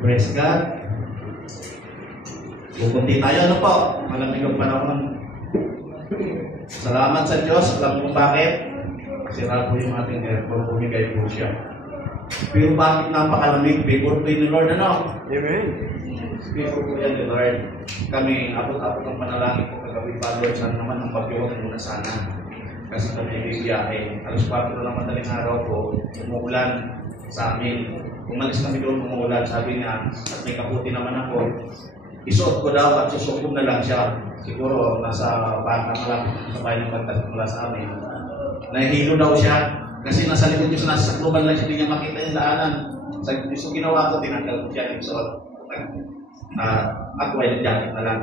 Praise God. Pupunti tayo, ano po? Malamig ang panahon. Salamat sa Diyos. Alam mo bakit? Sira po yung ating aircon, bumigay po siya. Pero bakit napakalamig? Favor po ni Lord, ano? Amen. Favor po yan ni Lord. Kami, abot-abot ang panalangin po kagabi pa, Lord, saan naman ang pag-iwag muna sana. Kasi kami bibiyahe. Alas 4 na madaling araw po, umuulan sa amin. Umalis kami doon, umuulan. Sabi niya, at may kaputi naman ako. Isuot ko daw at susukom na lang siya. Siguro, nasa baka malapit sa bahay ng pagtas mula sa amin. Nahihilo daw siya. Kasi nasa likod niya, nasa sakluban lang siya, hindi niya makita yung daanan. So, ginawa ko, tinanggal ko siya yung suot. At white jacket na lang.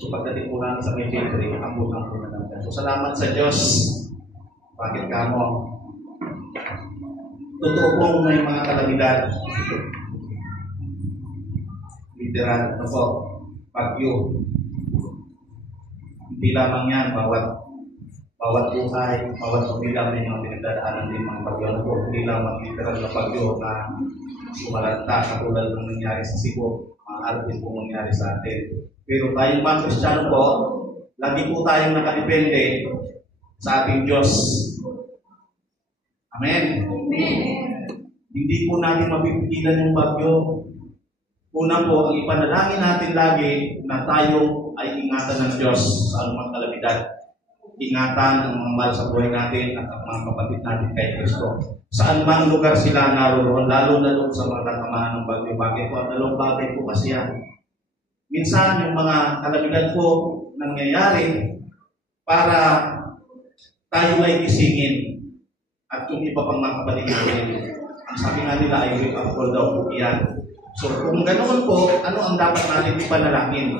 So, pagdating po lang sa may filtering, ambutang po na lang. So, salamat sa Diyos. Bakit ka mo? Totoo pong may mga kalamidad. Literal, ano po? Bagyo. Hindi lamang yan, bawat buhay, bawat pamilya may mga pinagdadaanan din mga bagyo. Ano po? Hindi lamang literal na bagyo na sumalanta, katulad ng nangyari sa Cebu. Maaari din po mangyari sa atin. Pero tayong mga Kristiyano po, lagi po tayong nakadepende sa ating Diyos. Amen? Amen. Hindi po natin mapipigilan yung bagyo. Una po, ang ipanalangin natin lagi na tayo ay ingatan ng Diyos sa anumang kalamidad. Ingatan ang mga mahal sa buhay natin at ang mga kapatid natin kay Kristo. Saan mang lugar sila naroon, lalo na doon sa mga tatamaan ng bagyo. Bakit po? Ang dalawang bagay po kasi yan. Minsan, yung mga kalamidad po nangyayari para tayo ay gisingin at yung iba pang mga kapatid natin. Ang sabi nga nila ay wake up call daw po yan. So kung ganoon po, ano ang dapat natin ipanalangin?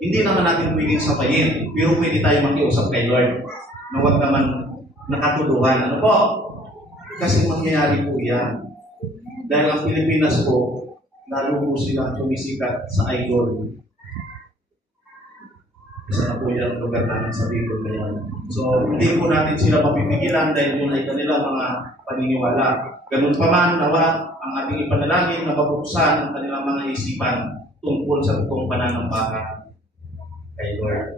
Hindi naman natin pwedeng sabayin, pero pwede tayo makiusap kay Lord na huwag naman nakatuluhan. Ano po? Kasi mangyayari po yan. Dahil ang Pilipinas po, lalo po sila sumisikat sa idol. Isa na po yan ang lugar namin sa Bicol ngayon. So, hindi po natin sila mapipigilan dahil yun ay kanila mga paniniwala. Ganun pa man, nawa ang ating ipanalangin na mabuksan ang kanilang mga isipan tungkol sa totoong pananampalataya kay Lord.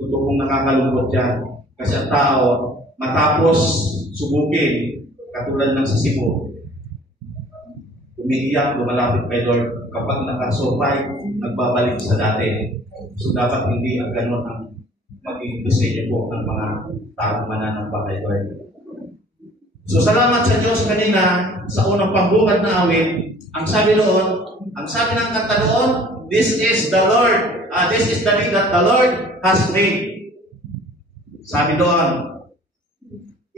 Totoo kong nakakalungkot yan. Kasi ang tao, matapos subukin, katulad ng sa Cebu, umiiyak, lumalapit kay Lord. Kapag nakasurvive, nagbabalik sa dati. So dapat hindi ang ganun ang maging disenyo po ng mga taong mananampalataya kay Lord. So salamat sa Diyos kanina sa unang pambungad na awit. Ang sabi doon, ang sabi ng kanta doon, this is the Lord. This is the day that the Lord has made. Sabi doon.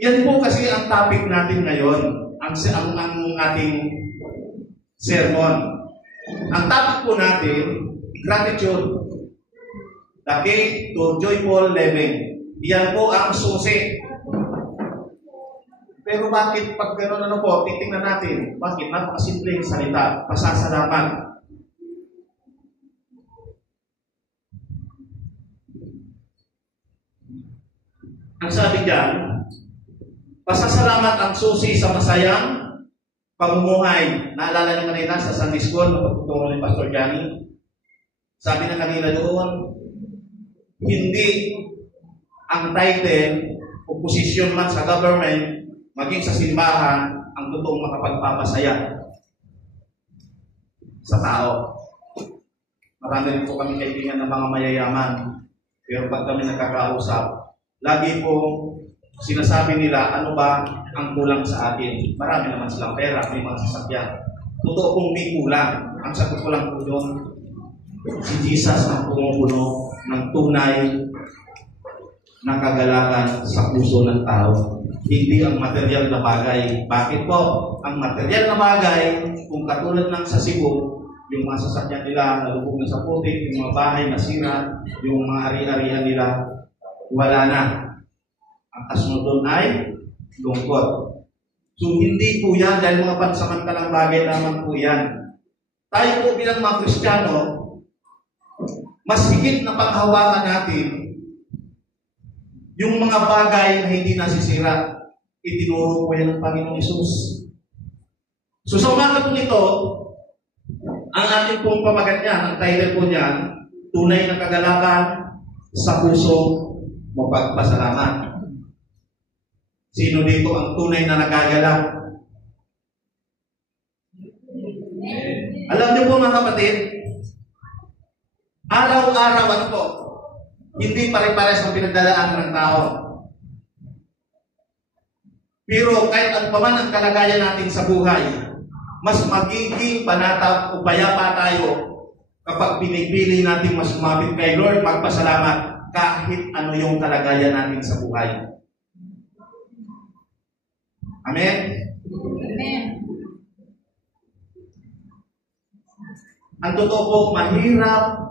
Yan po kasi ang topic natin ngayon. Ang ating sermon. Ang topic po natin, gratitude. The key to joyful living. Yan po ang susi. Pero bakit pag gano'n ano po, titingnan natin, bakit napakasimpleng salita, pasasalamat. Ang sabi diyan, pasasalamat ang susi sa masayang pamumuhay. Naalala niyo kanina sa Sunday School, pagtuturo ni Pastor Johnny, sabi na kanina doon, hindi ang title o posisyon man sa government, maging sa simbahan, ang totoong makapagpapasaya sa tao. Marami rin po kami kaibigan ng mga mayayaman. Pero pag kami nagkakausap, lagi po sinasabi nila, ano ba ang kulang sa atin? Marami naman silang pera, may mga sasakyan. Totoo pong may kulang. Ang sagot ko lang po doon, si Jesus ang pumupuno ng tunay na kagalakan sa puso ng tao. Hindi ang material na bagay. Bakit po? Ang material na bagay, kung katulad ng sa Cebu, yung mga sasakyan nila nalubog na sa putik, yung mga bahay nasira, yung mga ari-arian nila, wala na. Ang kasunod doon ay lungkot. So hindi po yan dahil mga pansamantalang bagay naman po yan. Tayo po bilang mga Kristiyano, mas higit na panghawakan natin yung mga bagay na hindi nasisira. Itinuro po yan ng Panginoong Hesus. So sa umaga po nito, Ang ating pong pamagat niyan, ang title po niyan, tunay na kagalakan sa pusong mapagpasalamat. Sino dito ang tunay na nagagalak? Alam niyo po mga kapatid, araw-arawan po, hindi pare-pares ang pinagdadaanan ng tao. Pero kahit ano pa man ang kalagayan natin sa buhay, mas magiging panatag o payapa tayo kapag pinipili natin mas lumapit kay Lord, magpasalamat kahit ano yung kalagayan natin sa buhay. Amen? Amen. Ang totoo po, mahirap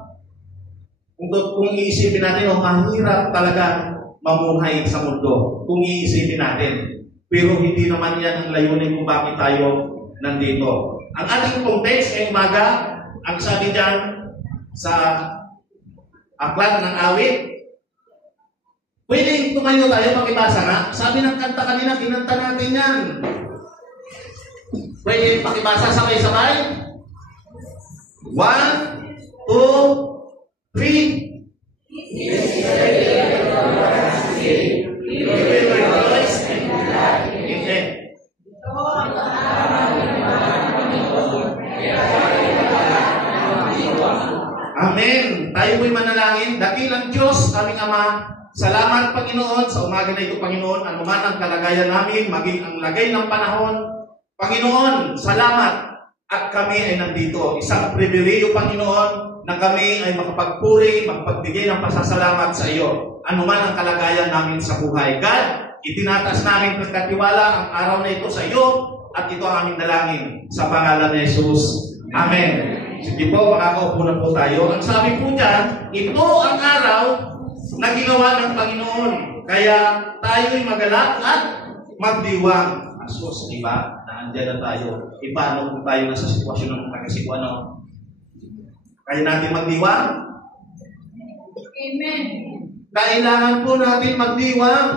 kung iisipin natin, mahirap talaga mamuhay sa mundo kung iisipin natin. Pero hindi naman yan ang layunin kung bakit tayo nandito. Ang ating pong text ay umaga, ang sabi dyan sa aklat ng awit, pwede tumayo tayo pakibasa nga. Sabi ng kanta kanina, kinanta natin yan. Pwede pakibasa sabay-sabay? 1, 2, 3. Amen. Tayo po'y manalangin. Dakilang Diyos, aming Ama, salamat Panginoon sa umaga na ito, Panginoon. Ano man ang kalagayan namin, maging ang lagay ng panahon. Panginoon, salamat at kami ay nandito. Isang pribileyo, Panginoon, na kami ay makapagpuri, makapagbigay ng pasasalamat sa iyo. Ano man ang kalagayan namin sa buhay. God, itinatas namin pagkatiwala ang araw na ito sa iyo at ito ang aming dalangin sa pangalan ni Jesus. Amen. Sige po, makakaupo na po tayo. Ang sabi po dyan, ito ang araw na ginawa ng Panginoon. Kaya tayo'y magalak at magdiwang. Asos, di ba? Naandyan na tayo. Paano kung tayo nasa sitwasyon ng taga-Cebu, ano? Kaya natin magdiwang? Amen. Kailangan po natin magdiwang.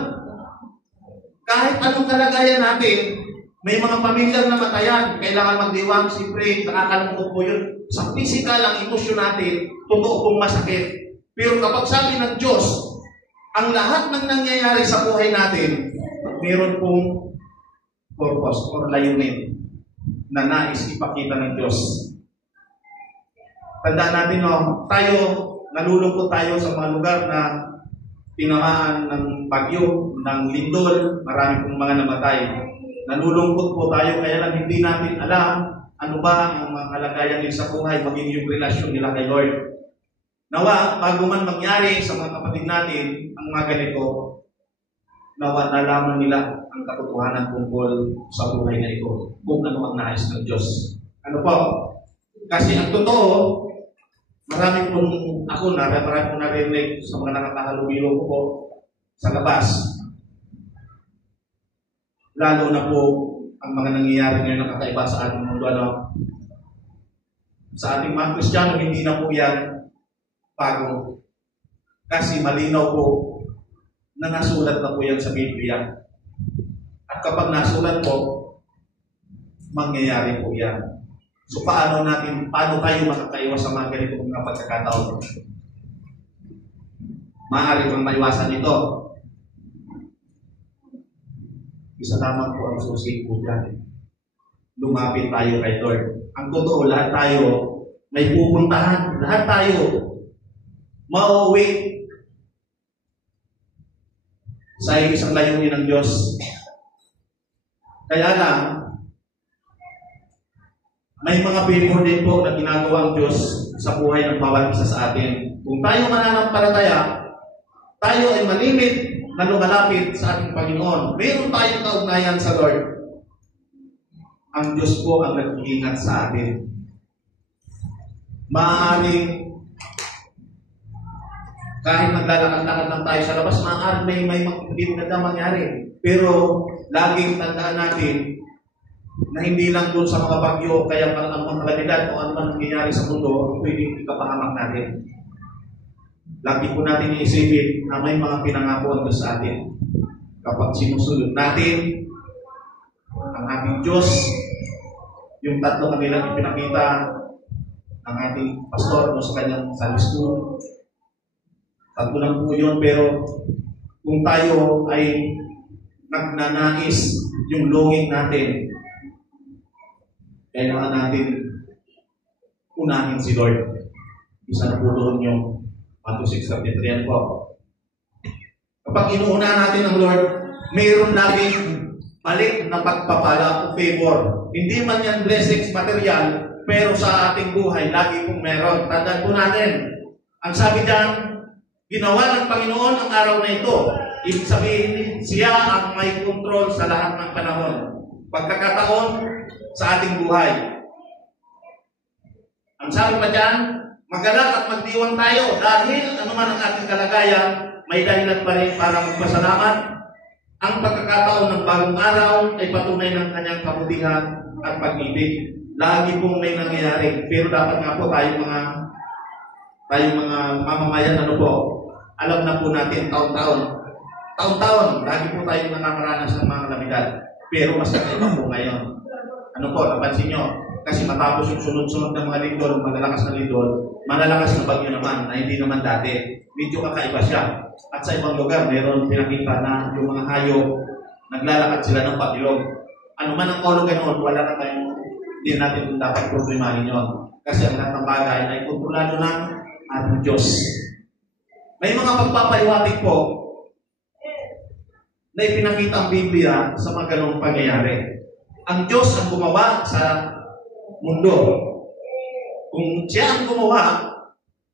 Kahit anong kalagayan natin, may mga pamilyang namatayan, kailangan magdiwang. Siyempre, nakakalungkot po yun. Sa physical, ang emosyon natin, totoo pong masakit. Pero kapag sabi ng Diyos, ang lahat ng nangyayari sa buhay natin, meron pong purpose or layunin na nais ipakita ng Diyos. Tandaan natin, tayo, nalulungkot tayo sa mga lugar na tinamaan ng bagyo, ng lindol, marami pong mga namatay. Nalulungkot po tayo, kaya lang hindi natin alam ano ba ang mga kalagayan nila sa buhay, maging yung relasyon nila kay Lord. Nawa, bago man mangyari sa mga kapatid natin ang mga ganito, nawa nalaman nila ang katotohanan tungkol sa buhay na ito, kung ano ang nais ng Diyos. Ano po? Kasi ang totoo, marami pong narinig sa mga nakakahalubilo ko po sa labas. Lalo na po ang mga nangyayari ngayon na kakaiba sa ating mundo. Sa ating mga Kristiyano, hindi na po yan bago. Kasi malinaw po na nasulat na po yan sa Biblia. At kapag nasulat po, mangyayari po yan. So paano tayo makakaiwas sa mga ganito mga pagkakataon? Maaari bang maiwasan ito? Isa lamang po ang susi po dyan. Lumapit tayo kay Lord. Ang totoo, lahat tayo may pupuntahan. Lahat tayo mauwi sa isang layunin ng Diyos. Kaya lang, may mga favor din po na ginagawa ang Diyos sa buhay ng bawat isa sa atin. Kung tayo mananampalataya, tayo ay malimit na lumalapit sa ating Panginoon. Meron tayong kaugnayan sa Lord. Ang Diyos po ang nag-iingat sa atin. Maaaring kahit maglalakad-lakad lang tayo sa labas, maaaring may hindi maganda mangyari. Pero laging tandaan natin na hindi lang doon sa mga bagyo, kaya ang mga kalamidad o ano man nangyayari sa mundo, pwedeng ikapahamak natin. Lagi po natin iisipin na may mga pinangako ang Diyos sa atin. Kapag sinusunod natin ang ating Diyos, yung tatlo kanilang ipinakita, ng ating pastor no, sa kanyang Sunday school. Tatlo lang po yun, pero kung tayo ay nagnanais yung longing natin, kailangan natin unahin si Lord. Isa na po doon yung 1:6:33 po. Kapag inuuna natin ang Lord, mayroon laging balik na pagpapala o favor. Hindi man yan blessings material, pero sa ating buhay, lagi pong meron. Tandaan po natin, ang sabi dyan, ginawa ng Panginoon ang araw na ito. Ibig sabihin, siya ang may kontrol sa lahat ng panahon. Pagkakataon sa ating buhay. Ang sabi pa dyan, magalak at magdiwang tayo dahil anuman ang ating kalagayan, may dahilan pa rin para magpasalamat. Ang pagkakataon ng bagong araw ay patunay ng kanyang kabutihan at pag-ibig. Lagi pong may nangyayari. Pero dapat nga po tayo mga mamamayan, alam na po natin taon-taon, lagi po tayo nakakaranas ng mga kalamidad. Pero mas kakaiba po ngayon. Napansin nyo? Kasi matapos yung sunod-sunod ng mga lindol, malalakas na lindol, malalakas na bagyo naman, na hindi naman dati. Medyo kakaiba siya. At sa ibang lugar, meron pinakita na yung mga hayop, naglalakad sila ng pabilog. Ano man ang olo ganoon, wala na tayong, hindi natin dapat problemahin yun. Kasi ang lahat ng bagay ay kontrolado ng ating Diyos. May mga pagpapaliwatig po na ipinakita ang Biblia sa mga ganong pangyayari. Ang Diyos ang gumawa sa mundo. Kung siya ang gumawa,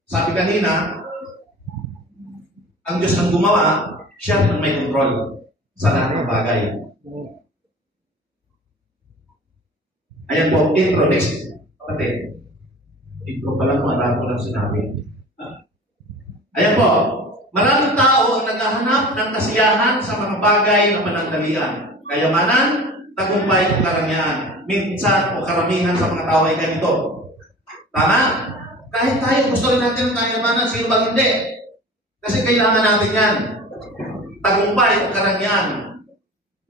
sabi kanina, ang Diyos ang gumawa, siya ang may kontrol sa lahat ng bagay. Ayan po, intro next. Kapatid, intro pa lang, alam ko lang sinabi. Ayan po, maraming tao ang naghahanap ng kasiyahan sa mga bagay na panandalian. Kayamanan, tagumpay o karangyaan. Minsan o karamihan sa mga tao ay ganito. Tama? Kahit tayo, gusto rin natin ng kayamanan, sino bang hindi? Kasi kailangan natin yan. Tagumpay o karangyaan.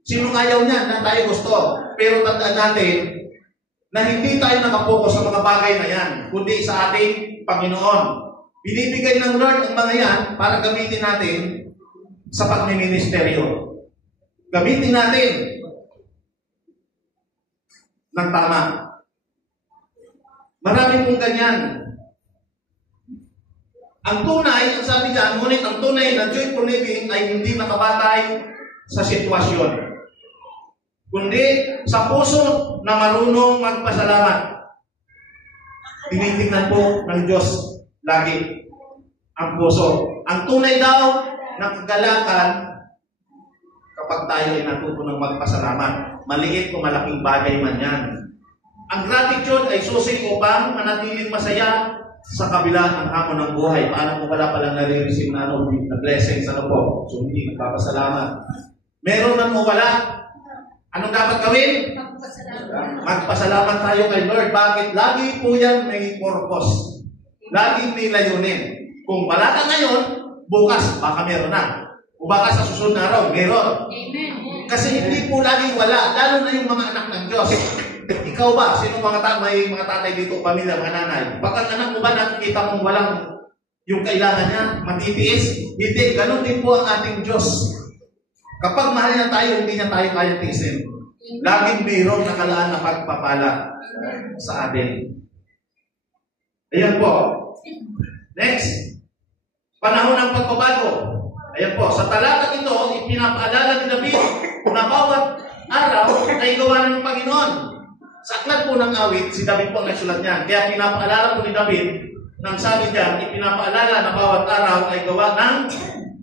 Sino ayaw niyan na tayo gusto? Pero tandaan natin na hindi tayo nakapokus sa mga bagay na yan, kundi sa ating Panginoon. Binibigay ng Lord ang mga yan para gamitin natin sa pagmiministeryo. Gamitin natin ng tama. Marami pong ganyan. Ang tunay, ang sabi dyan, ngunit ang tunay na joyful living ay hindi nakabatay sa sitwasyon, kundi sa puso na marunong magpasalamat. Tinitingnan po ng Diyos lagi ang puso. Ang tunay daw na kagalakan kapag tayo ay natuto ng magpasalamat. Maliit o malaking bagay man yan. Ang gratitude ay susi upang manatiling masaya sa kabila ng hamon ng buhay. Paano kung wala palang nare-receive na blessings, po? So, hindi nagpapasalamat. Meron man o wala, anong dapat gawin? Magpasalamat tayo kay Lord. Bakit? Lagi po yan may purpose. Lagi may layunin. Kung wala ka ngayon, bukas, baka meron na. O baka sa susunod na araw, meron. Kasi hindi po laging wala, lalo na yung mga anak ng Diyos. Ikaw ba? Sino may mga tatay dito, pamilya, mga nanay? Pag ang anak mo ba nakikita mong walang yung kailangan niya, matitiis? Hindi, ganun din po ang ating Diyos. Kapag mahal niya tayo, hindi niya tayo kaya tiisin. Laging mayroong nakalaan na pagpapala sa atin. Ayan po. Next. Panahon ng pagbabago. Ayan po. Sa talatang ito, ipinapaalala ni David na bawat araw ay gawa ng Panginoon. Sa aklat po ng awit, si David po ang nagsulat niyan. Kaya pinapaalala po ni David, nang sabi diyan, ipinapaalala na bawat araw ay gawa ng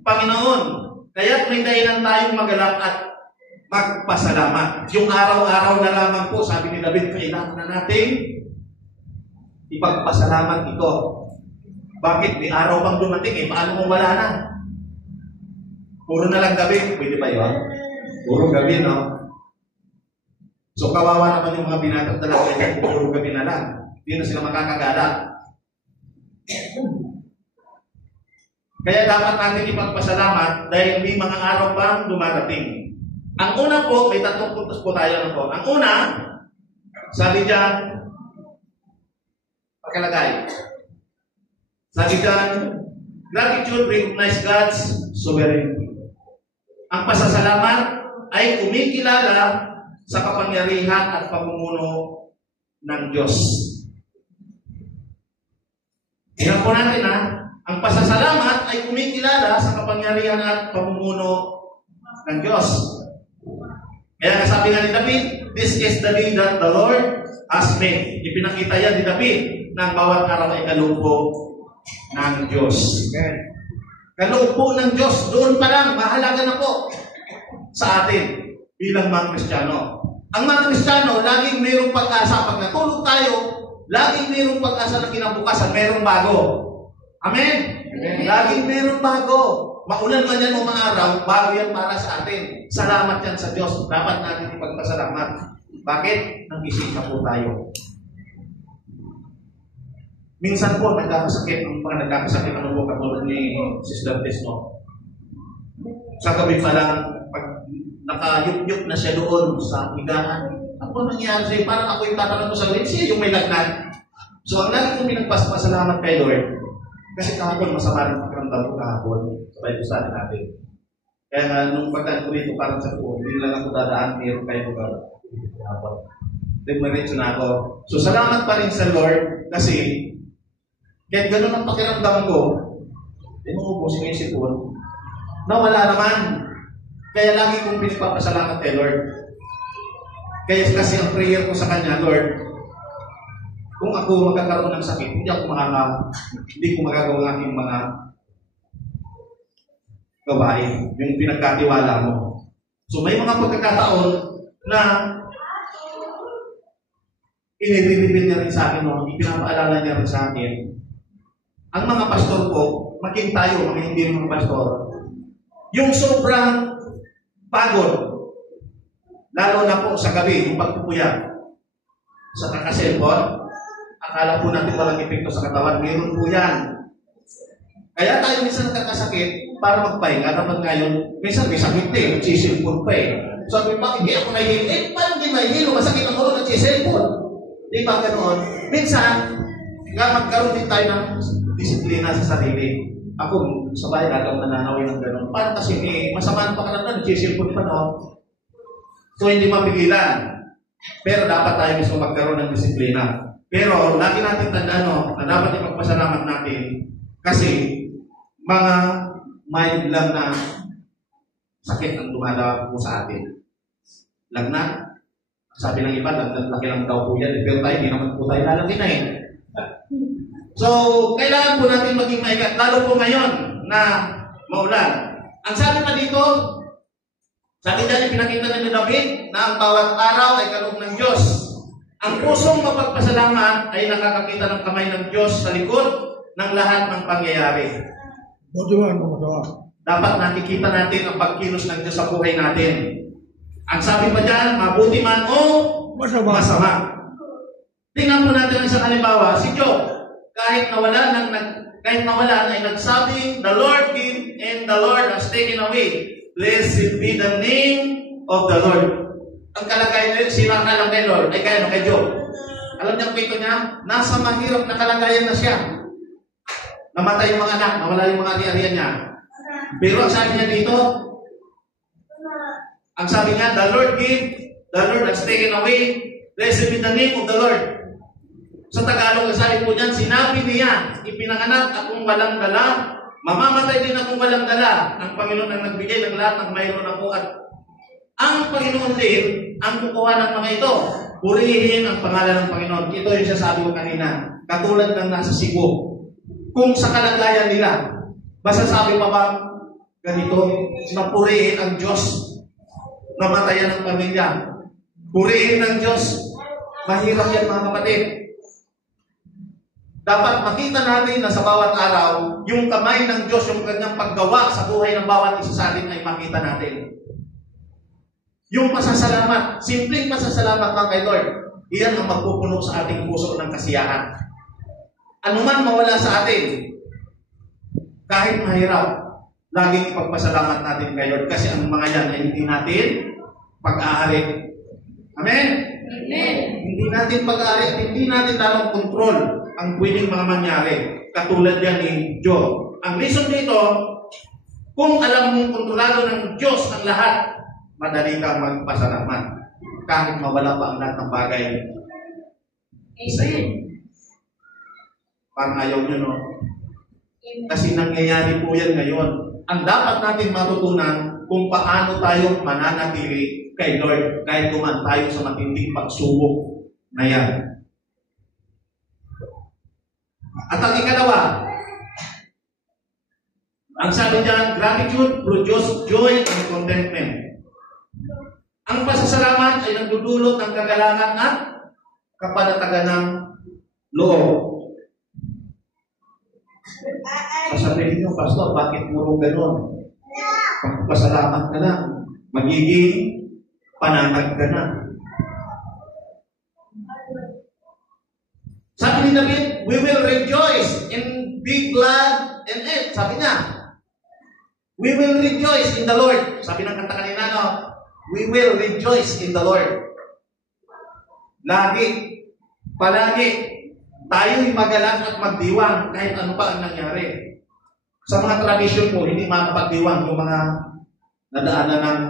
Panginoon. Kaya may dahilan tayong magalak at magpasalamat. Yung araw-araw na lamang po, sabi ni David, kailangan na natin ipagpasalamat ito. Bakit? May araw bang dumating paano kung wala na? Puro na lang gabi. Pwede ba yun? Puro gabi, no? So, kawawa naman yung mga binatang dalaga yan, puro gabi na lang. Hindi na sila makakagala. Kaya dapat natin ipagpasalamat dahil may mga araw pang dumarating. Ang una po, may tatlong puntos po tayo na po. Ang una, sabi dyan, Pakalagay. Sabi dyan, gratitude recognize God's sovereignty. Ang pasasalamat ay kumikilala sa kapangyarihan at pamumuno ng Diyos. Tingnan po natin ang pasasalamat ay kumikilala sa kapangyarihan at pamumuno ng Diyos. Kaya sabi nga ni David, this is the day that the Lord has made. Ipinakita yan ni David na bawat araw ay kaloob ng Diyos. Okay. Kaloob po ng Diyos, doon pa lang, mahalaga na po sa atin bilang mga Kristiyano. Ang mga Kristiyano, laging mayroong pag-asa. Pag natulog tayo, laging mayroong pag-asa na kinabukasan, mayroong bago. Amen? Amen. Laging mayroong bago. Maulan man yan o mga araw, bago yan para sa atin. Salamat yan sa Diyos. Dapat natin ipagpasalamat. Bakit? Nag-isip po tayo. Minsan po, nagkakasakit. Ang mga nagkakasakit, ano po katulad ni Sister Tesno. Sa gabi pa lang, pag nakayup-yup na siya doon sa higaan, ano nangyari sa'yo? Parang ako yung tatanong ko sa Lord, siya yung may lagnat. So, ang lagi kong pinagpasalamat kay Lord, kasi kahapon, masama rin pakiramdam ko kahapon. Sabay ko sa atin natin. Kaya nga, nung pagkaan ko dito parang sa tuon, hindi lang ako dadaan, mayroon kayo ko kahapon. Dimaritso na ako. So, salamat pa rin sa Lord, kasi kahit ganun ang pakiramdam ko, hindi mo ubusin yung sipon, nawala naman. Kaya lagi kong pinagpapasalamat kay Lord. Kaya kasi ang prayer ko sa Kanya, Lord, kung ako magkakaroon ng sakit, hindi ko magagawa ng aking mga gawain, yung pinagkatiwala mo. So may mga pagkakataon na inibibigil niya rin sa akin, ipinapaalala niya rin sa akin. Ang mga pastor ko, maging tayo, mga hindi mga pastor, yung sobrang pagod, lalo na po sa gabi, yung pagpupuyat sa kakaselfon, akala po natin walang epekto sa katawan, mayroon po yan. Kaya tayo minsan nagkakasakit para magpahinga, dapat ngayon, minsan may sakit nagsisilpon pa Sabi, bakit hindi ako nahihilo? Paano hindi mahihilo? Masakit ang ulo, nagsisilpon. Di ba ganoon? Minsan, magkaroon din tayo ng disiplina sa sarili. Ako, sa bahay, agam nananawin ng gano'n. Paano kasi masama pa ka na nagsisilpon pa, So, hindi mapigilan. Pero dapat tayo mismo magkaroon ng disiplina. Pero, lagi natin tandaan, na dapat ipagpasalamat natin kasi mga mild lang na sakit ang dumadaan po sa atin. Lagnat. Sabi ng iba, laki lang daw po yan. Pero tayo, hindi naman po tayo lalaki na So, kailangan po natin maging maigat, lalo po ngayon na maulan. Ang sabi pa dito, sabi dyan, pinakita ni David na ang bawat araw ay kaloob ng Diyos. Ang pusong mapagpasalamat ay nakakakita ng kamay ng Diyos sa likod ng lahat ng pangyayari. Dapat nakikita natin ang pagkilos ng Diyos sa buhay natin. Ang sabi pa dyan, mabuti man o masama. Tingnan po natin ang isang halimbawa, si Job. Kahit nawalan ay nagsabing, the Lord gave and the Lord has taken away. Blessed be the name of the Lord. Ang kalagayan sila alam kay Lord ay kaya kay Job. Alam niyo ang kwento niya? Nasa mahirap na kalagayan na siya. Namatay yung mga anak, nawala yung mga ari-arian niya. Pero ang sabi niya dito, the Lord gave, the Lord has taken away. Blessed be the name of the Lord. Sa Tagalog, sabi po dyan, sinabi niya, ipinanganak akong walang dala, mamamatay din akong walang dala. Ang Panginoon ang nagbigay ng lahat ng mayroon ako at ang Panginoon din ang kukuha ng mga ito. Purihin ang pangalan ng Panginoon. Ito yung sasabi ko kanina. Katulad ng nasa Cebu. Kung sa kalagayan nila, masasabi pa ba ganito, na purihin ang Diyos, namatayan ng pamilya. Purihin ng Diyos. Mahirap yan mga kapatid. Dapat makita natin na sa bawat araw, yung kamay ng Diyos, yung kanyang paggawa sa buhay ng bawat isa sa atin ay makita natin. Yung pasasalamat, simpleng pasasalamat lang kay Lord, iyan ang magpupuno sa ating puso ng kasiyahan. Ano man mawala sa atin, kahit mahirap, laging ipagpasalamat natin kay Lord kasi ang mga yan ay hindi natin pag-aari. Amen? Amen. Hindi natin pag-aari at hindi natin lalong control ang pwedeng mga mangyari. Katulad yan ni Job. Ang reason dito, kung alam mong kontrolado ng Diyos ang lahat, madali kang magpasalamat. Kahit mawala pa ang lahat ng bagay sa iyo. Parang ayaw nyo, no? Kasi nangyayari po yan ngayon. Ang dapat natin matutunan kung paano tayo mananatili kay Lord kahit duman tayo sa matinding pagsubok na yan. At ang ikalawa, ang sabi diyan, gratitude produces joy and contentment. Ang pasasalamat ay nagdudulot ng kagalangan at kapanatagan ng loob. Sasabihin niyo, Pastor, bakit puro ganon? Pagpasalamat ka lang, magiging panatag ka na. Sabi ni David, we will rejoice and be glad in it. Sabi niya, we will rejoice in the Lord. Sabi ng kanta kanina, no? We will rejoice in the Lord. Lagi, palagi, tayo'y magalang at magdiwang kahit ano pa ang nangyari. Sa mga tradisyon po, hindi makapagdiwang yung mga nadaanan ng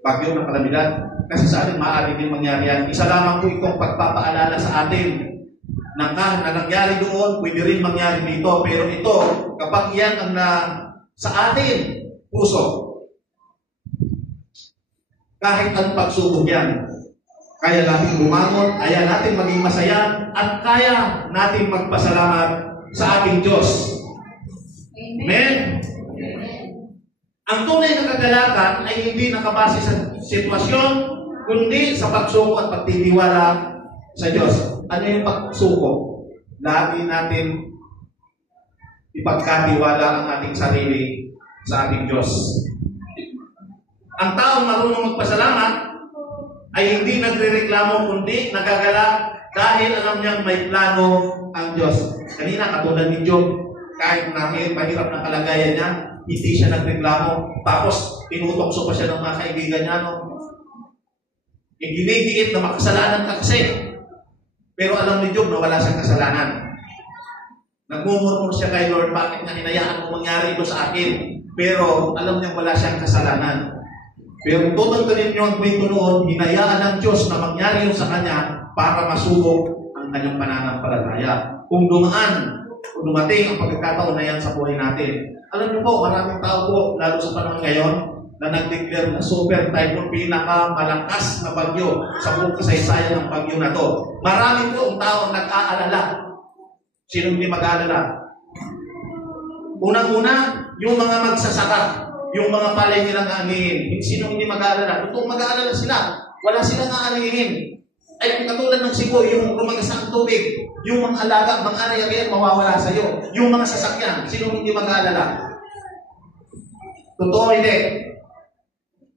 bagyo ng kalamidad. Kasi sa atin, maaari din mangyari yan. Isa lamang po itong pagpapaalala sa atin na nangyari doon, pwede rin mangyari dito. Pero ito, kapag yan ang sa atin, puso, kahit anong pagsubok yan, kaya natin bumangon, kaya natin maging masaya, at kaya natin magpasalamat sa ating Diyos. Amen? Ang tunay na kagalakan ay hindi nakabase sa sitwasyon, kundi sa pagsuko at pagtitiwala sa Diyos. Ano yung pagsuko? Lagi natin ipagkatiwala ang ating sarili sa ating Diyos. Ang taong marunong magpasalamat ay hindi nagrereklamo kundi nagagala dahil alam niyang may plano ang Diyos. Kanina, katulad ni Job, kahit na mahirap na kalagayan niya, hindi siya nagreklamo. Tapos, tinutokso pa siya ng mga kaibigan niya. No? Ginigiit na makasalanan ka kasi. Pero alam ni Job na wala siyang kasalanan. Nagmumurmur siya kay Lord, bakit nga hinayaan mo mangyari ito sa akin? Pero alam niya wala siyang kasalanan. Pero tutungtunin niyo ang kwento noon, hinayaan ng Diyos na mangyari yun sa kanya para masubok ang kanyang pananampalataya. Kung dumating ang pagkakataon na yan sa buhay natin. Alam niyo po, maraming tao po, lalo sa panahon ngayon, na nag-declare na super typhoon, pinakamalakas na bagyo sa buong kasaysayan ng bagyo na to. Marami po ang tao ang nag-aalala. Sino hindi mag-aalala? Unang-una, yung mga magsasaka. Yung mga palay nilang aanihin. Sino hindi mag-aalala? Totoong mag-aalala sila. Wala silang aanihin. Ay katulad ng sigo, yung lumagas ng tubig, yung mga alaga, mga ari-arian, mawawala sa iyo. Yung mga sasakyan, sino hindi mag-aalala? Totoo hindi.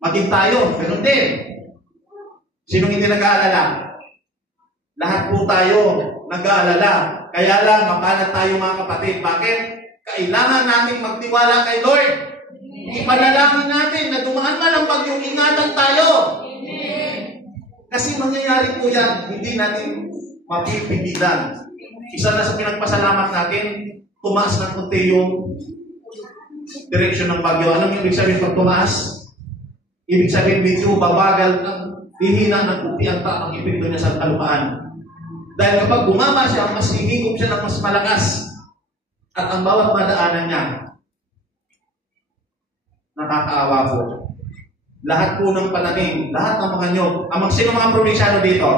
Maging tayo, ganun din. Sino hindi nag-aalala? Lahat po tayo nag-aalala. Kaya lang, mapalat tayo mga kapatid. Bakit? Kailangan nating magtiwala kay Lord. Ipanalangin natin na dumaan man ang bagyong, ingatan tayo. Amen. Kasi mangyayari po yan, hindi natin mapipigilan. Isa na sa pinagpasalamat natin, tumaas ng kunti yung direksyon ng bagyo. Anong ibig sabihin pag tumaas? Ibig sabihin medyo babagal ng hihina ng kunti ang epekto niya sa kalupaan. Dahil kapag bumaba siya, mas hihigop siya ng mas malakas. At ang bawat madaanan niya, nakakaawa po. Lahat po ng pananim, lahat ng mga nyog, sino mga probinsyano dito?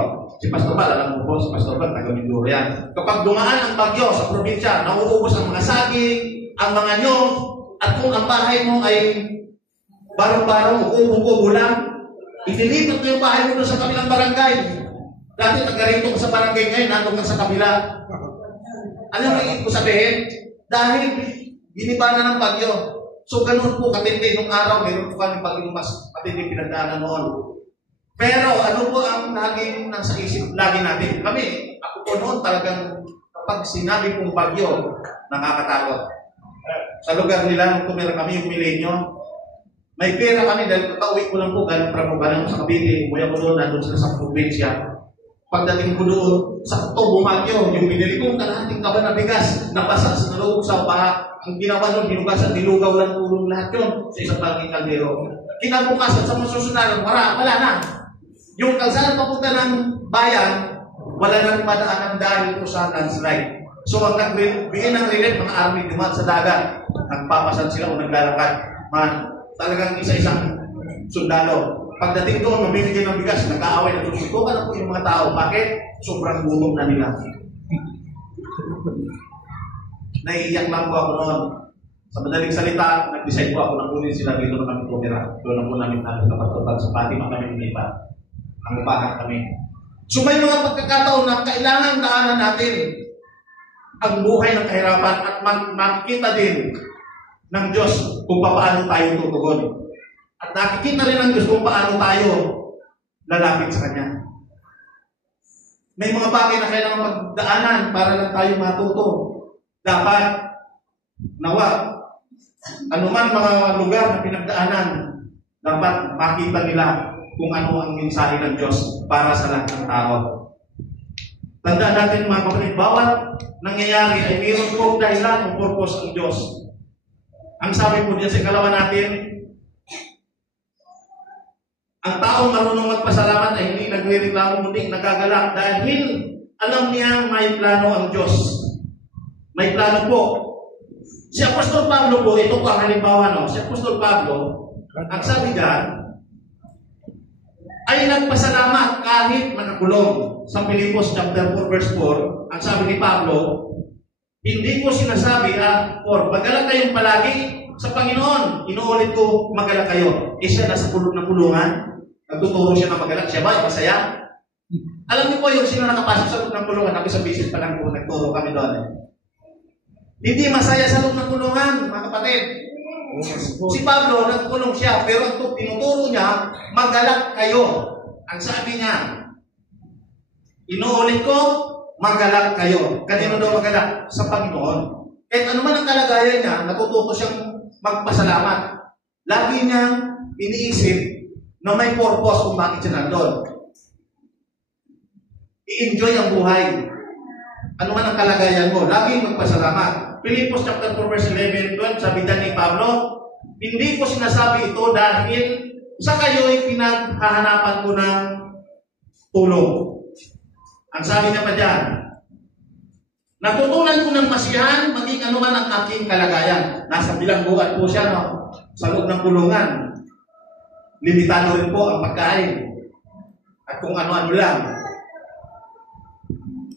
Si Pastor Bal, alam mo po, si Pastor Bal, taga Mindoro yan. Kapag dumaan ang bagyo sa probinsya, nauubos ang mga saging, ang mga nyog, at kung ang bahay mo ay barong-barong, kubo-kubo lang, itilipat mo yung bahay mo doon sa kabilang barangay. Dati taga-rito ko sa barangay ngayon, nandun ka sa kabila. Ano yung ibig ko sabihin? Dahil giniba na ng bagyo. So, ganun po katindi. Nung araw, meron po kami pag mas matindi pinagdaanan noon. Pero, ano po ang naging nasa isip lagi natin? Kami, ako po noon talagang kapag sinabi pong bagyo, nakakatakot. Sa lugar nila, nung tumira kami, yung Milenyo, may pera kami dahil kakauwi ko lang po, galing Trapo, galing sa Cavite, umuwi ako doon, nandun sila sa probinsya. Pagdating ko doon, sakto bumagyo, yung binili kong kalahating kaba na bigas, nabasa sa naloob sa baha. Ang ginawa nun, hinugasan, nilugaw lang pulong lahat yun sa isang malaking kaldero. Kinabukasan sa masusunaran, wala na. Yung kalsada papunta ng bayan, wala na rin madaanan dahil ito sa landslide. So, ang nagbigay ng relief, mga army dumaan sa dagat, nagpapasan sila o naglalakad. Talagang isa-isang sundalo. Pagdating doon, mabibigay ng bigas, nag-aaway, nagsusutukan na po yung mga tao. Bakit? Sobrang gutom na nila. Naiiyak lang po ako noon. Sa madaling salita, nag-decide po ako na kunin sila dito na kami tumira. Doon na po namin nakapagpapag sa Fatima kami nilipat. Ang upahan kami. So may mga pagkakataon na kailangan daanan natin ang buhay ng kahirapan at makikita din ng Diyos kung paano tayo tutugon. At nakikita rin ng Diyos kung paano tayo lalapit sa Kanya. May mga bagay na kailangan magdaanan para lang tayo matuto. Dapat, nawa, anuman mga lugar na pinagdaanan, dapat makita nila kung ano ang mensahe ng Diyos para sa lahat ng tao. Tandaan natin mga kapatid, bawat nangyayari ay mayroon pong dahilan o purpose ang Diyos. Ang sabi po diyan sa ikalawa natin, ang taong marunong magpasalamat ay hindi nagre-reklamo, muling nagagalak dahil alam niya may plano ang Diyos. May plano po. Si Apostol Pablo po, ito po ang halimbawa, no? Si Apostol Pablo, ang sabi diyan, ay nagpasalamat kahit nakakulong. Sa Filipos chapter 4 verse 4, ang sabi ni Pablo, hindi ko sinasabi magalak kayong palagi sa Panginoon. Inuulit ko, magalak kayo. Siya nasa pulong ng kulungan, nagtuturo siya ng magalak. Siya ba? Masaya? Alam niyo po yung sino nakapasok sa loob ng kulungan, nabi sa visit pa lang po, nagturo kami doon. Hindi masaya sa loob ng kulungan, mga kapatid. Si Pablo, nagkulong siya, pero ang tinuturo niya, magalak kayo. Ang sabi niya, inuulit ko, magalak kayo. Kanino daw magalak? Sa Panginoon. Kahit ano man ang kalagayan niya, natututo siyang magpasalamat. Lagi niyang iniisip na may purpose kung bakit siya nandun. I-enjoy ang buhay. Ano man ang kalagayan mo, lagi magpasalamat. Filipos chapter 4 verse 11, 12, sabi dyan ni Pablo, hindi ko sinasabi ito dahil sa kayo'y pinaghahanapan ko ng tulong. Ang sabi niya pa dyan, natutunan ko ng masiyahan, maging ano man ang aking kalagayan. Nasa bilangguan po siya, no? Sa loob ng kulungan. Limitado rin po ang pagkain. At kung ano-ano lang.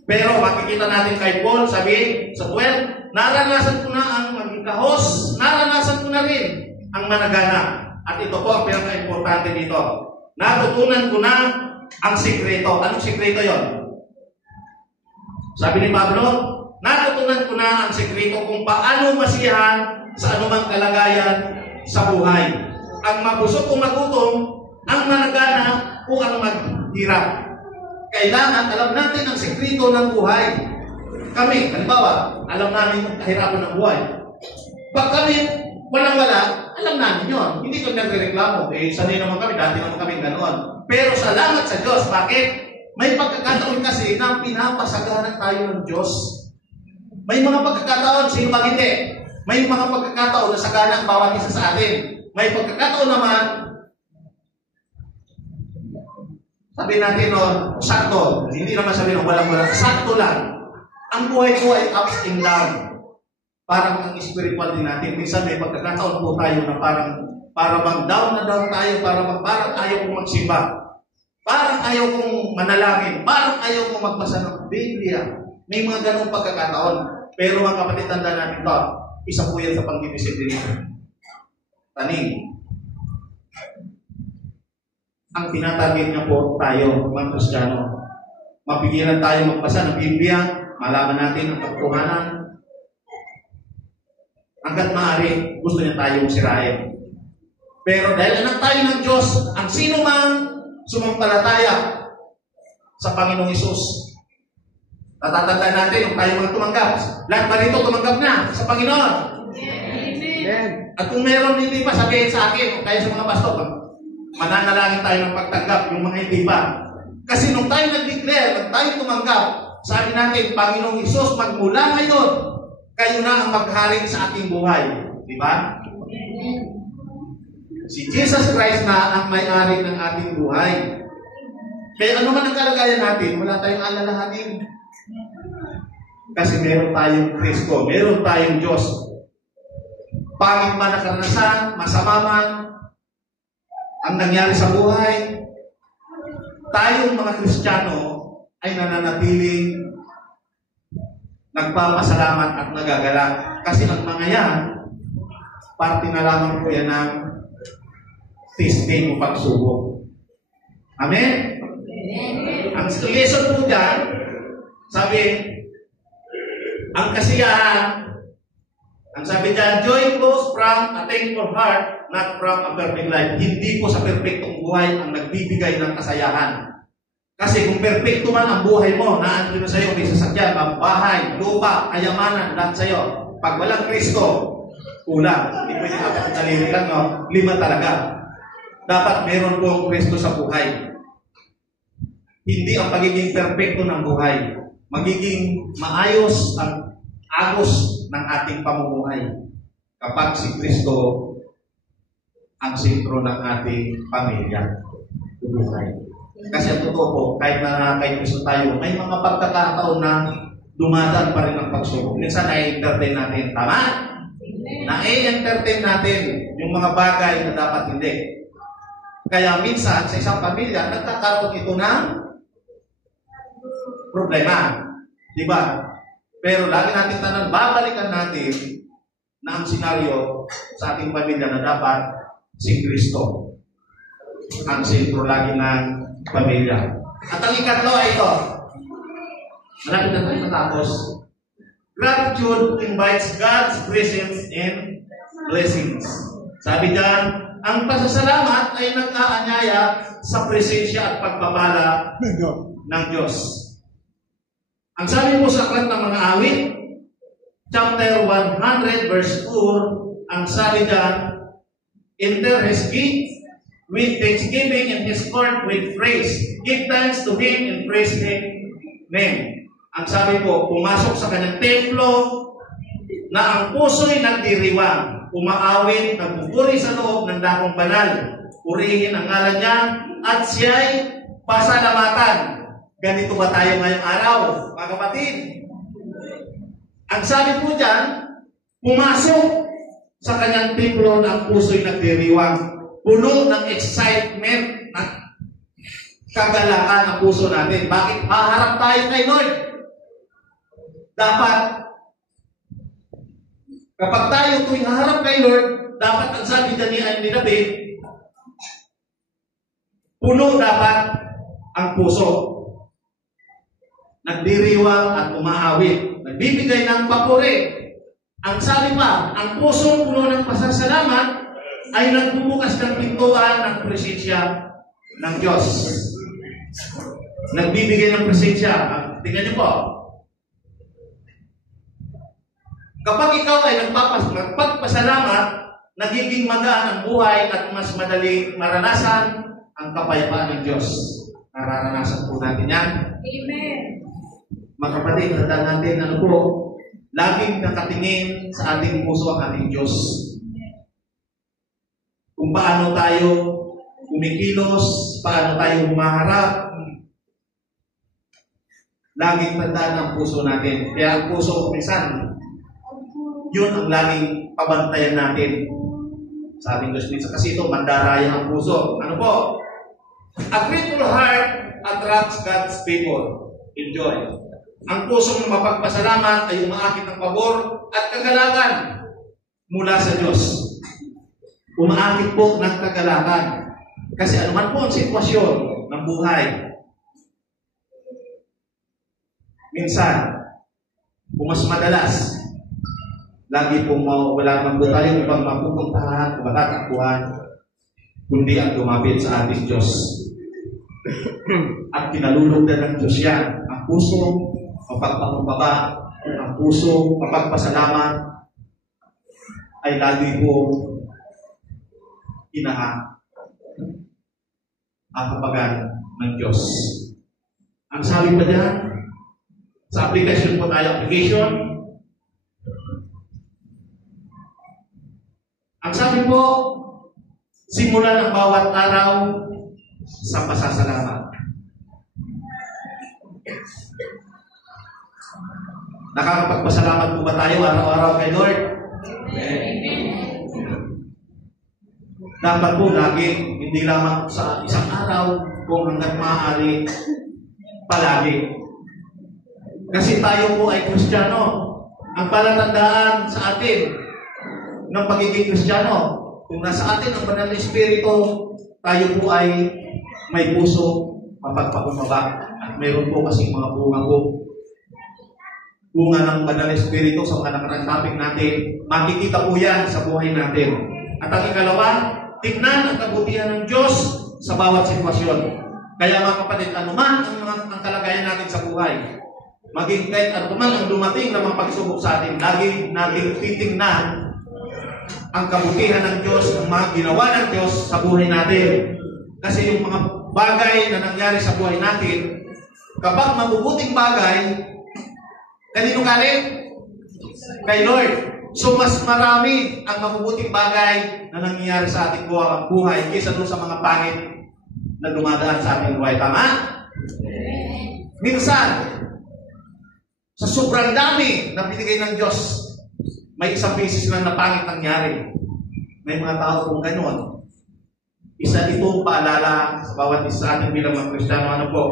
Pero makikita natin kay Paul, sabi sa 12, naranasan ko na ang maging kahos, naranasan ko na rin ang managana. At ito po ang pinaka-importante dito. Natutunan ko na ang sikreto. Anong sikreto yon? Sabi ni Pablo, natutunan ko na ang sikreto kung paano masiyahan sa anumang kalagayan sa buhay. Ang mabusog o magutom, ang managana o ang maghirap. Kailangan alam natin ang sikreto ng buhay. Kami, halimbawa, alam namin yung kahirapan ng buhay. Pag kami walang-wala, alam namin yun. Hindi ko nagre-reklamo. Sanay naman kami, dati naman kami ganoon. Pero salamat sa Diyos. Bakit? May pagkakataon kasi na pinapasagahan tayo ng Diyos. May mga pagkakataon, sino ba hindi? May mga pagkakataon na sagana ang bawat isa sa atin. May pagkakataon naman, sabi natin, no, sakto. Hindi naman sabi ng walang-wala. Sakto lang. Ang buhay ko ay ups and down. Parang ang spiritual din natin. Minsan may pagkakataon po tayo na parang mag-down na down tayo, parang ayaw kong magsimba. Parang ayaw kong manalangin. Parang ayaw kong magbasa ng Biblia. May mga ganong pagkakataon. Pero mga kapatid, tanda natin ito. Isa po yan sa pang-disiplina. Taning. Ang tinatarget niya po tayo, mga Kristiyano. Mapigilan tayo magbasa ng Biblia. Malaman natin ang katotohanan. Hanggat maaari, gusto niya tayong sirain. Pero dahil anak tayo ng Diyos, ang sino man sumampalataya sa Panginoong Hesus. Natatandaan natin yung tayo mga tumanggap. Lahat ba rito tumanggap na sa Panginoon? Amen. At kung meron hindi pa, sabihin sa akin, kaya sa mga pastor, mananalangin tayo ng pagtanggap, yung mga hindi pa. Kasi nung tayo nag-declare, nung tayo tumanggap, sabi natin, Panginoong Hesus, magmula ngayon, kayo na ang maghari sa aking buhay. Di ba? Si Jesus Christ na ang may-ari ng ating buhay. Kaya ano man ang kalagayan natin, wala tayong alalahanin. Kasi meron tayong Kristo, meron tayong Diyos. Pangit man na karanasan, masama man ang nangyari sa buhay, tayong mga Kristiyano ay nananatiling nagpapasalamat at nagagalak. Kasi ang mga yan, parte na lamang po yan ng testing o pagsubok. Amen? Ang lesson po dyan, sabi, ang kasiyahan, ang sabi dyan, joy flows from a thankful heart, not from a perfect life. Hindi po sa perfectong buhay ang nagbibigay ng kasayahan. Kasi kung perfecto man ang buhay mo, naandun na sa'yo, may sasakyan, bahay, lupa, kayamanan, lahat sa'yo. Pag walang Kristo, kulang. Hindi pwede apat na daliri lang, no? 5 talaga. Dapat meron po ang Kristo sa buhay. Hindi ang pagiging perfecto ng buhay. Magiging maayos ang agos ng ating pamumuhay kapag si Kristo ang sentro ng ating pamilya. Buhay. Kasi ang totoo po, kahit na kay Kristo tayo, may mga pagkakataon na dumadaan pa rin ang pagsubok. Minsan na-entertain natin. Tama? Na-entertain natin yung mga bagay na dapat hindi. Kaya minsan, sa isang pamilya, nagkakaroon ito ng problema. Diba? Pero lagi natin tanong, babalikan natin na ang senaryo sa ating pamilya na dapat si Kristo ang sentro lagi ng pamilya. At ang ikatlo ay ito. Malapit na tayo matapos. Gratitude invites God's presence and blessings. Sabi dyan, ang pasasalamat ay nag-aanyaya sa presensya at pagpapala ng Diyos. Ang sabi po sa aklat ng mga awit, chapter 100 verse 4, ang sabi dyan, enter His gate with thanksgiving and His court with praise. Give thanks to Him and praise His name. Ang sabi po, pumasok sa kanyang templo na ang puso'y nagdiriwang, umaawit, nagpupuri sa loob ng dakong banal. Purihin ang ngalan niya at siya'y pasalamatan. Ganito ba tayo ngayong araw, mga kapatid? Ang sabi po dyan, pumasok sa kanyang templo na ang puso'y nagdiriwang, puno ng excitement at kagalakan ang puso natin. Bakit haharap tayo kay Lord? Dapat, kapag tayo tuwing haharap kay Lord, dapat ang sabi dyan ni David, puno dapat ang puso. Nagdiriwang at umaawit. Nagbibigay ng papuri. Ang sabi pa, ang pusong puno ng pasasalamat ay nagbubukas ng pintuan ng presensya ng Diyos. Nagbibigay ng presensya. Tingnan niyo po. Kapag ikaw ay nagpagpasalamat, nagiging magaan ang buhay at mas madaling maranasan ang kapayapaan ng Diyos. Nararanasan po natin yan. Amen. Mga kapatid, tandaan natin, ano po, laging nakatingin sa ating puso ang ating Diyos. Kung paano tayo kumikilos, paano tayo humaharap, laging tandaan ang puso natin. Kaya ang puso, minsan, yun ang laging pabantayan natin. Sa ating Diyos minsan. Kasi ito, mandaraya ang puso. Ano po? A grateful heart attracts God's people. Enjoy. Ang pusong mapagpasalamat ay umaakit ng pabor at kagalakan mula sa Diyos. Umaakit po ng kagalakan. Kasi anuman po ang sitwasyon ng buhay, minsan, kung mas madalas, lagi pong wala naman po tayo upang mapupuntahan o matatakbuhan, kundi ang lumapit sa ating Diyos. At kinalulugdan ng Diyos yan. Ang puso, mapagpakumbaba, ang puso, mapagpasalamat, ay lagi po inaakabagan ng Diyos. Ang sabi pa dyan, sa application po tayo, application. Ang sabi po, simulan ang bawat araw sa pasasalamat. Nakakapagpasalamat po ba tayo araw-araw kay Lord? Amen. Dapat po lagi, hindi lamang sa isang araw, kung hanggat maaari, palagi. Kasi tayo po ay Kristiyano. Ang palatandaan sa atin ng pagiging Kristiyano, kung nasa atin ang banal na Espiritu, tayo po ay may puso mapagpakumbaba. At mayroon po kasing mga bunga po. Bunga ng banal na Espiritu sa mga nakarang topic natin. Makikita po yan sa buhay natin. At ang ikalawa, tignan ang kabutihan ng Diyos sa bawat sitwasyon. Kaya mga kapatid, anuman ang kalagayan natin sa buhay, maging kahit anuman ang dumating na mga pagsubok sa atin, lagi natin titingnan ang kabutihan ng Diyos, ang mga ginawa ng Diyos sa buhay natin. Kasi yung mga bagay na nangyari sa buhay natin, kapag mabubuting bagay, kanino galing? Kay Lord. So mas marami ang mabubuting bagay na nangyayari sa ating buhay kaysa doon sa mga pangit na dumadaan sa ating buhay. Tama? Minsan, sa sobrang dami na binigay ng Diyos, may isang beses lang na pangit nangyari. May mga tao kung gano'n. Isa itong paalala sa bawat isa sa ating bilang mga Kristiyano, ano po,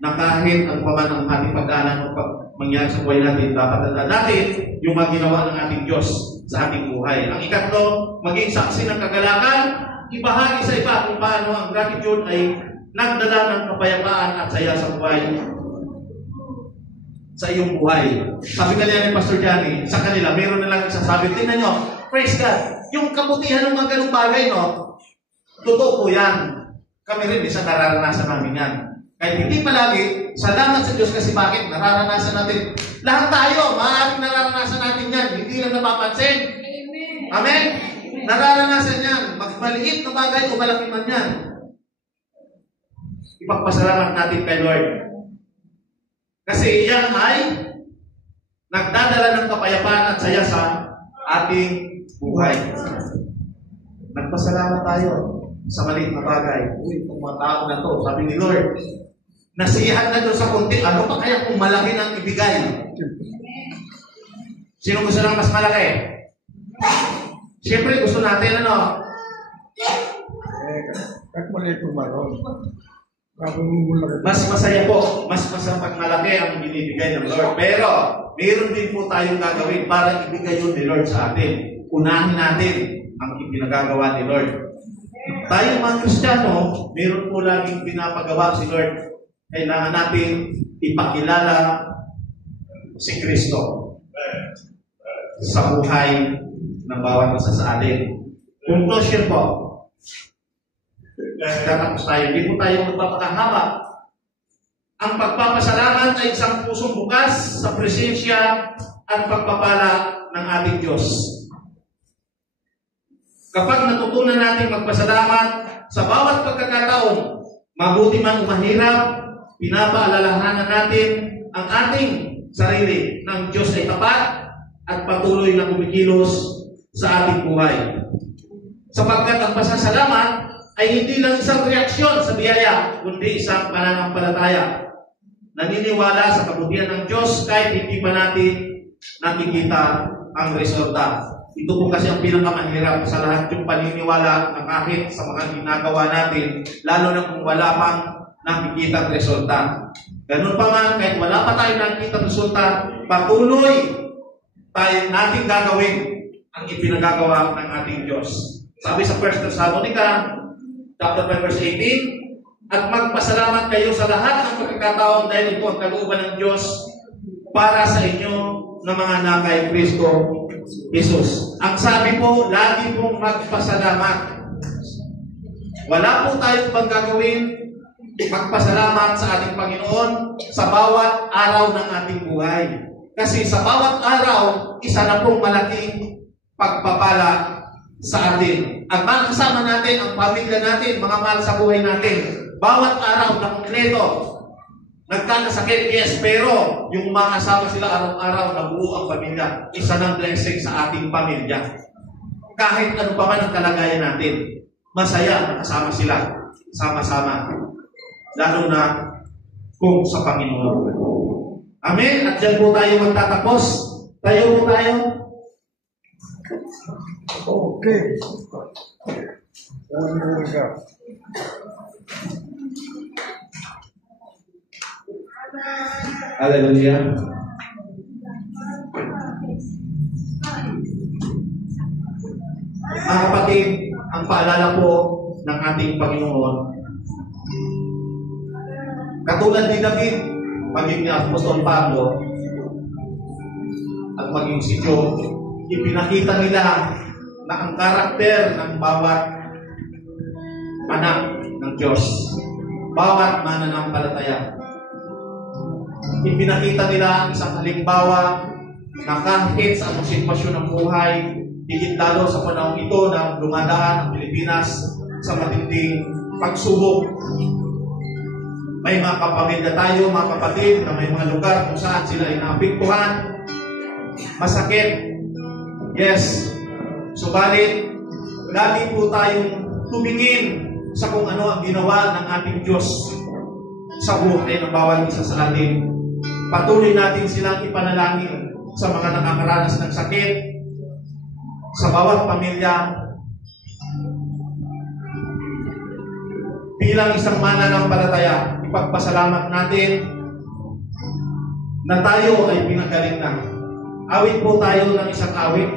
na kahit ang paman ang ating pag-aanan o mangyari sa buhay natin, dapat tandaan natin yung mga ginawa ng ating Diyos sa ating buhay. Ang ikatlo, maging saksi ng kagalakan, ibahagi sa iba kung paano ang gratitude ay nagdala ng kapayapaan at saya sa buhay, sa iyong buhay. Sabi kanila ni Pastor Johnny, sa kanila, meron na lang nagsasabi, tingnan nyo, praise God, yung kabutihan ng mga ganung bagay, no? Totoo po yan. Kami rin, isa nararanasan namin yan. Kahit hindi palagi, salamat sa Diyos kasi bakit? Nararanasan natin. Lahat tayo, maaaring nararanasan natin yan. Hindi lang napapansin. Amen? Amen? Nararanasan yan. Maliit na bagay o malaki man yan. Ipagpasalamat natin kay Lord. Kasi yan ay nagdadala ng kapayapaan at saya sa ating buhay. Nagpasalamat tayo sa maliit na bagay. Uy, itong mga tao na to, sabi ni Lord, nasiyahan na doon sa kunti, ano pa kaya kung malaki nang ibigay? Sino gusto ng mas malaki? Siyempre, gusto natin, ano? Mas masaya po, mas masapag malaki ang binibigay ng Lord. Pero, mayroon din po tayong gagawin para ibigay yun ni Lord sa atin. Unahin natin ang ipinagagawa ni Lord. Tayo mga Kristiyano, mayroon po laging pinapagawa si Lord. Kailangan natin ipakilala si Kristo sa buhay ng bawat isa sa atin. Conclusion po. Tatapos tayo. Hindi po tayo magpapakahaba. Ang pagpapasalamat ay isang pusong bukas sa presensya at pagpapala ng ating Diyos. Kapag natutunan natin magpasalamat sa bawat pagkakataon, mabuti man o mahirap, pinapaalalahanan natin ang ating sarili ng Diyos ay tapat at patuloy na kumikilos sa ating buhay. Sapagkat ang pasasalamat ay hindi lang isang reaksyon sa biyaya, kundi isang pananampalataya. Naniniwala sa kabutihan ng Diyos kahit hindi pa natin nakikita ang resulta. Ito po kasi ang pinakamahirap sa lahat, yung paniniwala na kahit sa mga ginagawa natin, lalo na kung wala pang nakikita ang resulta. Ganun pa man, kahit wala pa tayo nakikita ang resulta, patuloy tayo natin gagawin ang ipinagagawa ng ating Diyos. Sabi sa 1 Thessalonica, chapter 5, verse 18, at magpasalamat kayo sa lahat ng pagkakataon dahil ito ang kalooban ng Diyos para sa inyo na mga anak kay Kristo Jesus. Ang sabi po, lagi pong magpasalamat. Wala po tayong bang gagawin magpasalamat sa ating Panginoon sa bawat araw ng ating buhay. Kasi sa bawat araw, isa na pong malaking pagpapala sa atin. Ang mga kasama natin, ang pamilya natin, mga mahal sa buhay natin, bawat araw na kumpleto, Nagkakasakit, yes, pero yung makasama sila araw-araw na buo ang pamilya, isa ng blessing sa ating pamilya. Kahit ano pa man ang kalagayan natin, masaya nakasama sila, sama-sama. Lalo na kung sa Panginoon. Amen? At dyan po tayo magtatapos. Tayo po tayo. Okay. Hallelujah. Mga kapatid, ang paalala po ng ating Panginoon, katulad ni David, maging ni Apostol Pablo, at maging si Job, ipinakita nila na ang karakter ng bawat anak ng Diyos, bawat mananampalataya. Ipinakita nila ang isang halimbawa na kahit sa anong sitwasyon ng buhay, higit lalo sa panahon ito na dumadaan ang Pilipinas sa matinding pagsubok. May mga kapamilya tayo, mga kapatid, na may mga lugar kung saan sila ay naapektuhan. Masakit. Yes. Subalit, lagi po tayong tumingin sa kung ano ang ginawa ng ating Diyos sa buhay ng bawat isa sa atin. Patuloy natin silang ipanalangin sa mga nakakaranas ng sakit, sa bawat pamilya. Bilang isang mananampalataya, ipagpasalamat natin na tayo ay pinagaling na. Awit po tayo ng isang awit.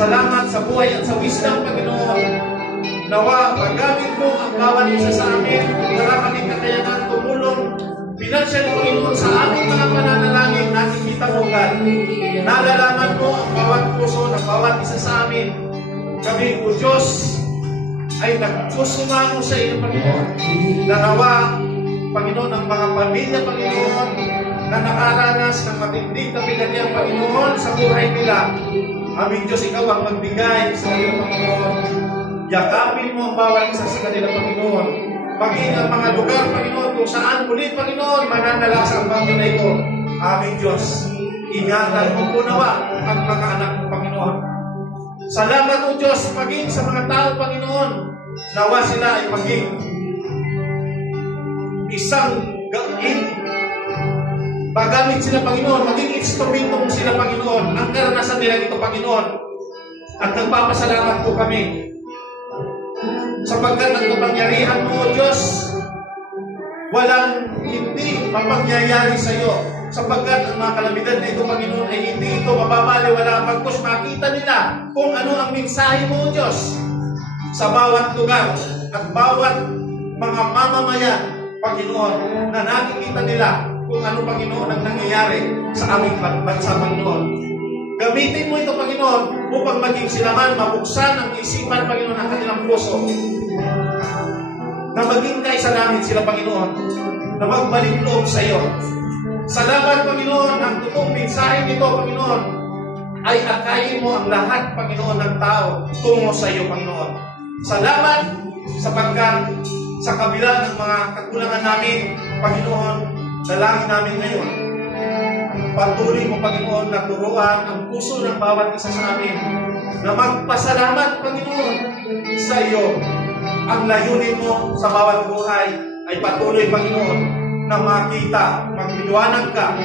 Salamat sa buhay at sa wisdom, Panginoon. Nawa, magamit mo ang bawat isa sa amin, narakaming kakayanan, tumulong, pinansya ng Panginoon sa aming mga pananalangin natin itamugan. Nalalaman mo ang bawat puso ng bawat isa sa amin. Kami, O Diyos, ay nagkusumamo sa iyo, Panginoon. Nanawa, Panginoon, ang mga pamilya, Panginoon, na nakaranas ng matinding kapighatian, Panginoon, sa buhay nila. Aming Diyos, ikaw ang magbigay sa kanila, Panginoon. Yakapin mo ang bawat isa sa kanila, Panginoon. Maging ang mga lugar, Panginoon, kung saan muli, Panginoon, mananalasa ang pamilya ito. Aming Diyos, ingatan mo po nawa ang mga anak mo, Panginoon. Salamat, O Diyos, maging sa mga tao, Panginoon, nawa sila ay maging isang magamit sila, Panginoon, maging instrumento mo sila, Panginoon, ang karanasan nila dito, Panginoon. At nagpapasalamat po kami sapagkat ang kapangyarihan mo, O Diyos, walang hindi mapangyayari sa iyo, sapagkat ang mga kalamidad na ito, Panginoon, ay hindi ito mababaliwala pagkos makita nila kung ano ang mensahe mo, O Diyos, sa bawat lugar at bawat mga mamamayan, Panginoon, na nakikita nila kung ano, Panginoon, ang nangyayari sa aming bansa, Panginoon. Gamitin mo ito, Panginoon, upang maging sila man mabuksan ang isipan, Panginoon, ng kanilang puso. Na maging kaisa namin sila, Panginoon, na magbalik loob sa iyo. Salamat, Panginoon, ang totoong mensahe nito, Panginoon, ay akayin mo ang lahat, Panginoon, ng tao tungo sa iyo, Panginoon. Salamat sapagkat sa kabila ng mga kakulangan namin, Panginoon, dalangin namin ngayon. Patuloy mo, Panginoon, na turuan ang puso ng bawat isa sa amin na magpasalamat, Panginoon, sa iyo. Ang layunin mo sa bawat buhay ay patuloy, Panginoon, na makita, magliliwanag ka,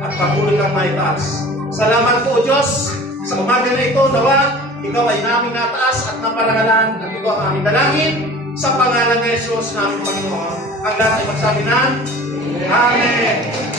at patuloy kang maitaas. Salamat po, Diyos, sa umaga na ito, nawa, ikaw ay naming nataas at naparangalan at ikaw ang aming dalangin sa pangalan ni Jesus namin, Panginoon. Ang lahat ay magsabi ng Amen.